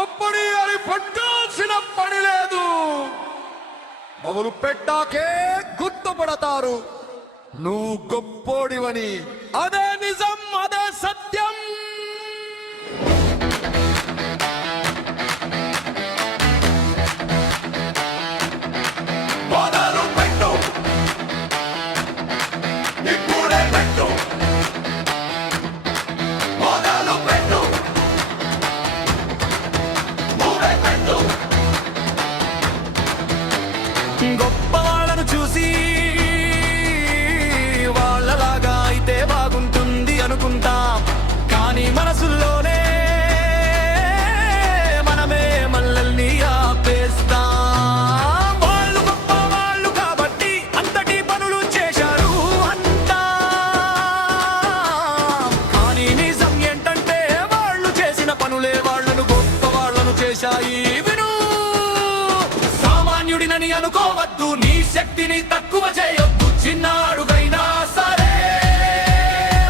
గొప్పడి అని పట్టాల్సిన పని లేదు. మొదలు పెట్టాకే గుర్తుపడతారు నువ్వు గొప్పోడివని. అదే నిజం, అదే సత్యం. గొప్ప వాళ్ళను చూసి వాళ్ళలాగా అయితే బాగుంటుంది అనుకుంటాం, కానీ మనసుల్లోనే మనమే మనల్ని ఆపేస్తాం. వాళ్ళు గొప్ప వాళ్ళు కాబట్టి అంతటి పనులు చేశారు అంటాం, కానీ నిజం ఏంటంటే వాళ్ళు చేసిన పనులే వాళ్ళను గొప్ప వాళ్ళను చేశాయి. సామాన్యుడినని అనుకోవద్దు, నీ శక్తిని తక్కువ చేయొద్దు. చిన్న అడుగైనా సరే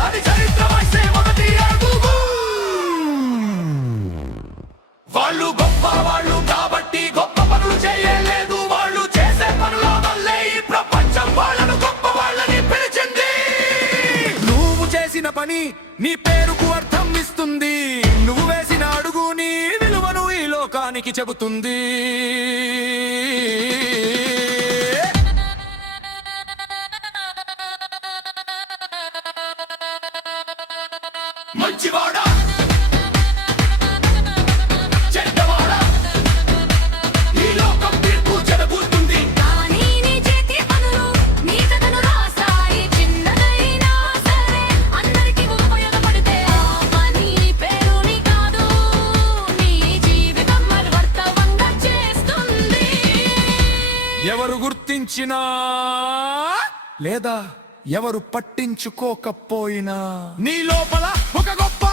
అది చరిత్ర వస్తే మొదటి అడుగు. వాళ్ళు గొప్ప వాళ్ళు కాబట్టి గొప్ప పనులు చేయలేదు, వాళ్ళు చేసే పనుల వల్లే ఈ ప్రపంచం వాళ్ళను గొప్ప వాళ్ళని పిలిచింది. నువ్వు చేసిన పని నీ పేరుకు అర్థం ఇస్తుంది, నువ్వు వేసిన అడుగు నీ విలువను ఈ లోకానికి చెబుతుంది. మంచివాడా చెడ్డవాడా ఈ లోకం తీర్పు చెడబుతుంది, కానీ నీ చేతి పనులు నీ కథను రాసాయి. చిన్నదైనా సరే అందరికీ ఉపయోగపడితే ఆ పని పేరుని కాదు నీ జీవితం అర్థవంతంగా చేస్తుంది. ఎవరు గుర్తించినా లేదా ఎవరు పట్టించుకోకపోయినా నీ లోపల ఒక గొప్ప